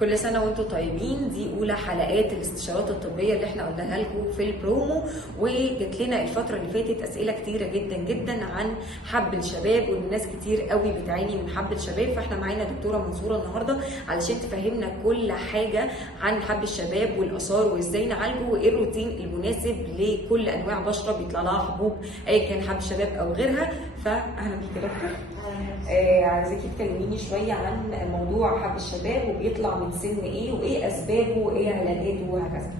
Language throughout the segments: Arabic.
كل سنه وانتم طيبين. دي اولى حلقات الاستشارات الطبيه اللي احنا قلناها لكم في البرومو، وجت لنا الفتره اللي فاتت اسئله كتيره جدا جدا عن حب الشباب، وان ناس كتير قوي بتعاني من حب الشباب. فاحنا معانا دكتوره منصوره النهارده علشان تفهمنا كل حاجه عن حب الشباب والاثار وازاي نعالجه وايه الروتين المناسب لكل انواع بشره بيطلع لها حبوب ايا كان حب الشباب او غيرها. فاهلا بيك يا دكتور. عايزاكي تكلميني شويه عن موضوع حب الشباب وبيطلع من سن ايه وايه اسبابه وايه علاجاته وهكذا.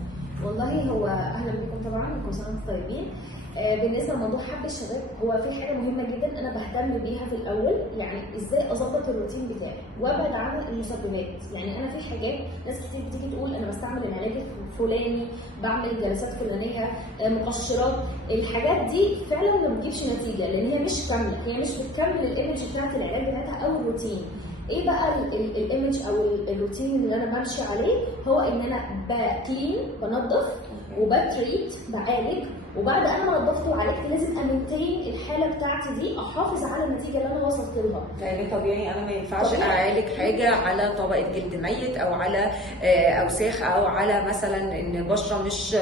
والله هو اهلا بكم طبعا، كل سنه وانتم طيبين. بالنسبه لموضوع حب الشباب، هو في حاجه مهمه جدا انا بهتم بيها في الاول، يعني ازاي اظبط الروتين بتاعي وابعد عن المسببات. يعني انا في حاجات ناس كتير بتيجي تقول انا بستعمل العلاج الفلاني، بعمل جلسات فلانيه، مقشرات. الحاجات دي فعلا ما بتجيبش نتيجه لان هي مش كامله، هي مش بتكمل الايمج بتاعت العلاج بتاعتها او الروتين. ايه بقى الايمج او الروتين اللي انا بمشي عليه؟ هو ان انا بكلين، بنظف وبتريت، بعالج، وبعد انا ما نظفت وعالجت لازم امنتين الحاله بتاعتي دي، احافظ على النتيجه اللي انا وصلت لها. يعني طبيعي انا ما ينفعش اعالج حاجه على طبقه جلد ميت او على اوساخ او على مثلا ان بشره مش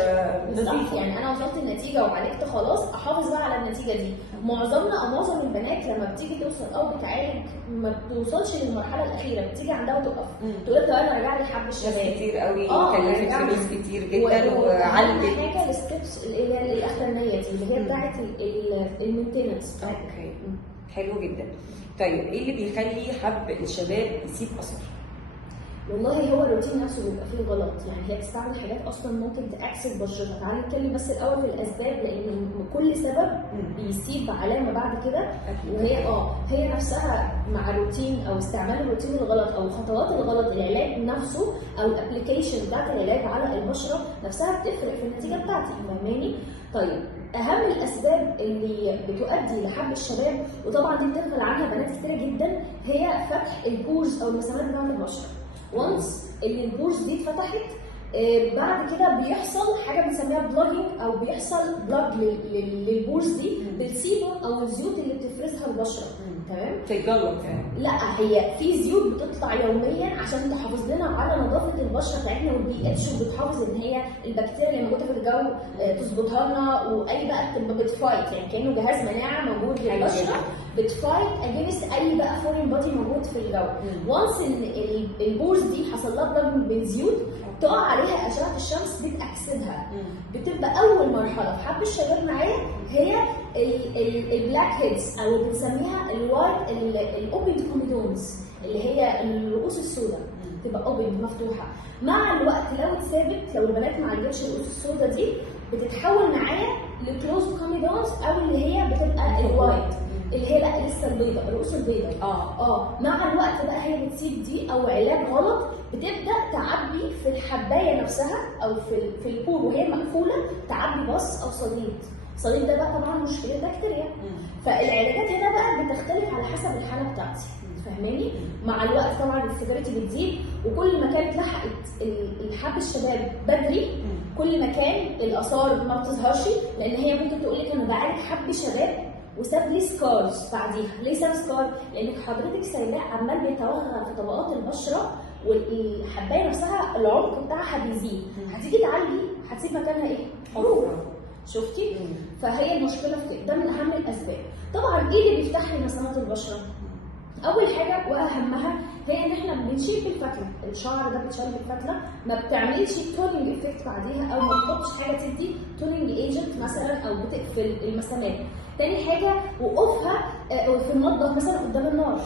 نظيفه. يعني انا وصلت النتيجه وعالجت خلاص، احافظ بقى على النتيجه دي. معظمنا او معظم البنات لما بتيجي توصل او بتعالج ما بتوصلش للمرحله الاخيره، بتيجي عندها وتقف تقول لك انا راجع لي حب الشباب كتير قوي، كلفت فلوس كتير جدا وعالجت حاجه الستبس اللي هي الاخرانيه دي اللي هي بتاعت المينتيننس. اوكي حلو جدا. طيب ايه اللي بيخلي حب الشباب يسيب اثر؟ والله هو الروتين نفسه بيبقى فيه غلط، يعني هي بتستعمل حاجات اصلا ممكن تاكسد بشرتها. تعالي نتكلم بس الاول في الاسباب، لان كل سبب بيسيب علامه بعد كده. وهي هي نفسها مع الروتين او استعمال الروتين الغلط او الخطوات الغلط، العلاج نفسه او الابلكيشن بتاعت العلاج على البشره نفسها بتفرق في النتيجه بتاعتي. فاهماني؟ طيب اهم الاسباب اللي بتؤدي لحب الشباب، وطبعا دي بتغفل عنها بنات كتير جدا، هي فتح البورز او المسامات بتاعت البشره. وانس اللي البورز دي اتفتحت، بعد كده بيحصل حاجه بنسميها بلوجينج، او بيحصل بلوج للبورز دي بالسيبم او الزيوت اللي بتفرزها البشره. تمام؟ تتجلط يعني؟ لا، هي في زيوت بتطلع يوميا عشان تحافظ لنا على نظافه البشره بتاعتنا والبي اتش، وبتحافظ ان هي البكتيريا اللي موجوده في الجو تظبطها لنا، واي بقى تبقى بتفايت، يعني كانه جهاز مناعه موجود للبشره بتفايت اجينست اي بقى فورين بودي موجود في الجو. وانس ان البورز دي حصل لها بلوجينج بالزيوت، تقع عليها اشعه الشمس بتاكسدها. بتبقى اول مرحله في حب الشباب معايا هي البلاك هيدز، او بنسميها الوايت الاوبند كوميدونز، اللي هي الرؤوس السوداء، تبقى اوبند مفتوحه. مع الوقت لو اتثابت، لو البنات ما عالجتش الرؤوس السوداء دي، بتتحول معايا لكلوز كوميدونز، او اللي هي بتبقى الوايت اللي هي لا لسه البيضاء، الرؤوس البيضاء. مع الوقت بقى هي بتسيب دي، او علاج غلط بتبدا تعبي في الحبايه نفسها او في البور وهي مقفوله، تعبي بص او صديد. الصديد ده بقى طبعا مشكله بكتيريا. فالعلاجات هنا بقى بتختلف على حسب الحاله بتاعتي. فاهماني؟ مع الوقت طبعا السيفيريتي بتزيد، وكل ما كانت لحقت الحب الشباب بدري كل ما كان الاثار ما بتظهرش، لان هي ممكن تقول لك انا بعالج حب شباب وساب لي سكارز بعديها. ليه ساب سكار؟ لانك حضرتك سايباه عمال بيتوغل في طبقات البشره، والحبايه نفسها العمق بتاعها بيزيد. هتيجي تعالجي هتسيب مكانها ايه؟ حروق. شفتي؟ فهي المشكله في كده. ده من اهم الاسباب. طبعا ايه اللي بيفتح لي مسامات البشره؟ اول حاجه واهمها هي ان احنا بنشيل بالفتله، الشعر ده بيتشال بالفتله، ما بتعملش تونينج افكت بعديها، او ما بتحطش حاجه تدي تونينج ايجنت مثلا، او بتقفل المسامات. تاني حاجه وقوفها في المطبخ مثلا قدام النار،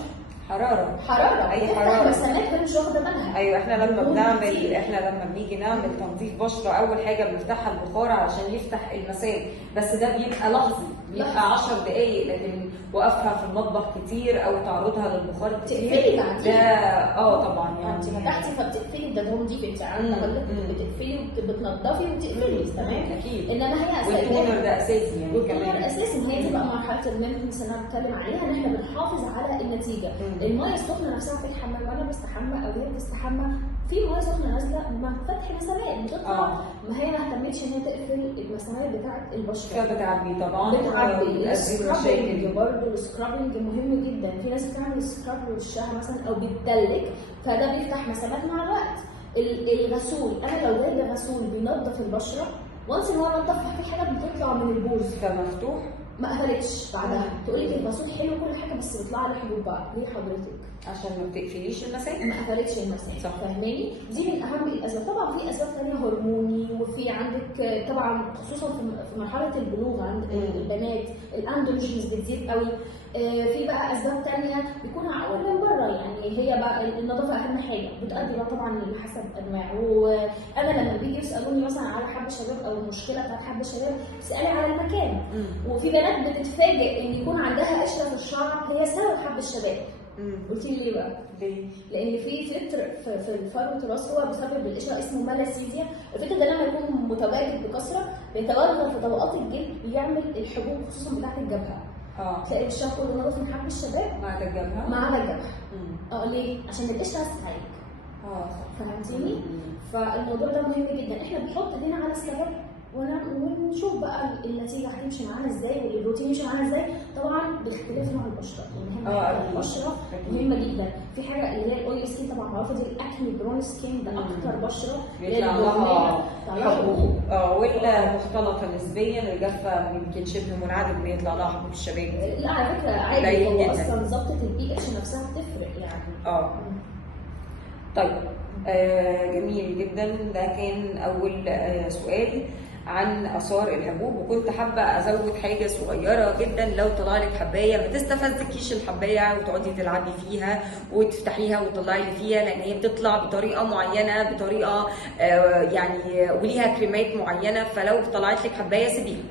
حراره اي حراره، مسامات هي مش واخده بالها. ايوه احنا لما بنيجي نعمل تنظيف بشره اول حاجه بنفتحها البخار علشان يفتح المسام، بس ده بيبقى لحظي، بيبقى 10 دقائق، لكن وقفها في المطبخ كتير او تعرضها للبخار كتير ده طبعا يعني انت فتحتي فبتقفلي، ده نضيف، انت عارفه بتقفلي وبتنضفي وبتقفلي. تمام؟ اكيد. انما هي والتونر ده اساسي يعني، والتونر اساسي. ما هي دي بقى مرحله المينتنس اللي انا بتكلم عليها، ان احنا بنحافظ على النتيجه. الميه السخنه نفسها في الحمام، وانا بستحمى او هي بتستحمى في ميه سخنه نازله مع فتح مسامات بتطلع، ما هي ما اهتمتش ان هي تقفل المسامات بتاعه البشره، فبتعبي طبعا، بتعبي. السكرابنج برضه السكرابنج مهم جدا، في ناس بتعمل سكراب لوشها مثلا او بتدلك، فده بيفتح مسامات مع الوقت. الغسول، انا لو جايبه غسول بينظف البشره، وانس ان هو نضف في حاجه بتطلع من البوز فمفتوح ما قفلتش بعدها، تقول لك الغسول حلو كل حاجه بس بيطلع لي حبوب بقى، ليه حضرتك؟ عشان ما بتقفليش المسام، ما قفلتش المسام، صح. فاهماني؟ دي من اهم الاسباب. طبعا في اسباب ثانيه هرموني، وفي عندك طبعا خصوصا في مرحله البلوغ عند البنات الاندروجينز بتزيد قوي. في بقى اسباب ثانيه بيكون عوامل من بره، يعني هي بقى النظافه اهم حاجه، بتؤدي بقى طبعا لحسب انواع. وانا لما بيجي يسالوني مثلا على حب الشباب او المشكله بتاعت حب الشباب، بيسالي على المكان. وفي بنات بتتفاجئ ان يكون عندها قشره في الشعر هي سبب حب الشباب. قلت لي ليه بقى؟ ليه؟ لان في فطر في فروه الراس هو بسبب القشره اسمه مالاسيزيا، الفطر ده لما يكون متواجد بكثره بيتوغل في طبقات الجلد ويعمل الحبوب خصوصا بتاعت الجبهه. تلاقي الشعر كله نظف من حب الشباب ما عدا الجبهه، ما عدا الجبهه. ليه؟ عشان القشره هتستعيد. فهمتيني؟ فالموضوع ده مهم جدا، احنا بنحط ايدينا على السبب ونشوف بقى النتيجه هتمشي معانا ازاي والبروتين يمشي معانا ازاي، طبعا باختلاف نوع البشره. يعني البشره مهمه جدا. في حاجه اللي هي الاويل سكين طبعا معروفه، دي الاكني برون سكين، ده اكتر بشره بيطلع لها حبوب، ولا مختلطه نسبيا، الجافه يمكن شبه منعدم ان يطلع لها حبوب الشباب. لا على فكره عادي، هو اصلا ظبطه البي اتش نفسها بتفرق يعني. طيب جميل جدا. ده كان اول سؤال عن اثار الحبوب، وكنت حابه ازود حاجه صغيره جدا. لو طلع لك حبايه ما تستفزكيش الحبايه وتقعدي تلعبي فيها وتفتحيها وتطلعي اللي فيها، لان هي بتطلع بطريقه معينه، بطريقه يعني وليها كريمات معينه، فلو طلعت لك حبايه سيبيها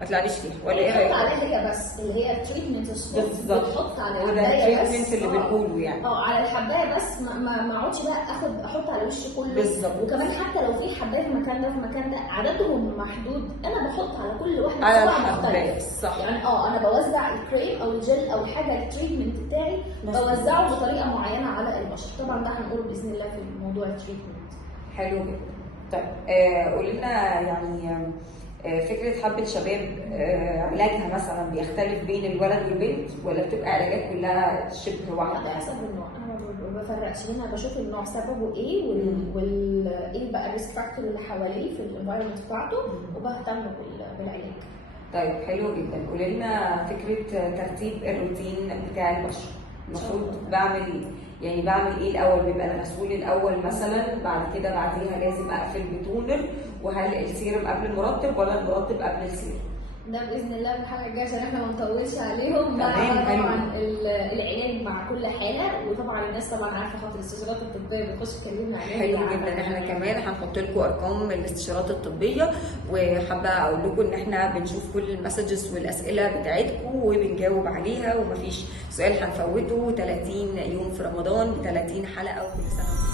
ما تلعبيش فيها. ولا ايه رايك؟ بتحط عليها هي بس اللي هي تريتمنت بالظبط، بتحط على وده الحبايه التريتمنت اللي بنقوله يعني. على الحبايه بس، ما اقعدش بقى احط على وشي كله. بالظبط. وكمان حتى لو في حبايه في مكان ده في مكان ده عددهم محدود، انا بحط على كل واحده على طبعا الحبايه، مختلف. صح. يعني انا بوزع الكريم او الجل او الحاجه التريتمنت بتاعي، بوزعه بطريقه معينه على البشره. طبعا ده هنقوله باذن الله في موضوع التريتمنت. حلو جدا. طيب قولي لنا يعني فكرة حب الشباب علاجها مثلا بيختلف بين الولد والبنت، ولا بتبقى علاجات كلها شبه واحدة؟ على حسب النوع، انا ما بفرقش، انا بشوف النوع سببه ايه ايه بقى الريسك فاكتور اللي حواليه في الانفايرمنت بتاعته، وبهتم بالعلاج. طيب حلو جدا. قولي لنا فكرة ترتيب الروتين بتاع البشرة، المفروض بعمل ايه الاول؟ بيبقى الغسول الاول مثلا، بعد كده بعديها لازم اقفل بتونر، وهل السيرم قبل المرطب ولا المرطب قبل السيرم؟ ده باذن الله في الحلقه الجايه عشان احنا ما نطولش عليهم. طبعا العلاج مع كل حاله، وطبعا الناس طبعا عارفه خاطر الاستشارات الطبيه بتخش تكلمنا عليها. حلو جدا. احنا كمان هنحط لكم ارقام الاستشارات الطبيه، وحابه اقول لكم ان احنا بنشوف كل المسجز والاسئله بتاعتكم وبنجاوب عليها، ومفيش سؤال هنفوته. 30 يوم في رمضان ب 30 حلقه، وكل سنه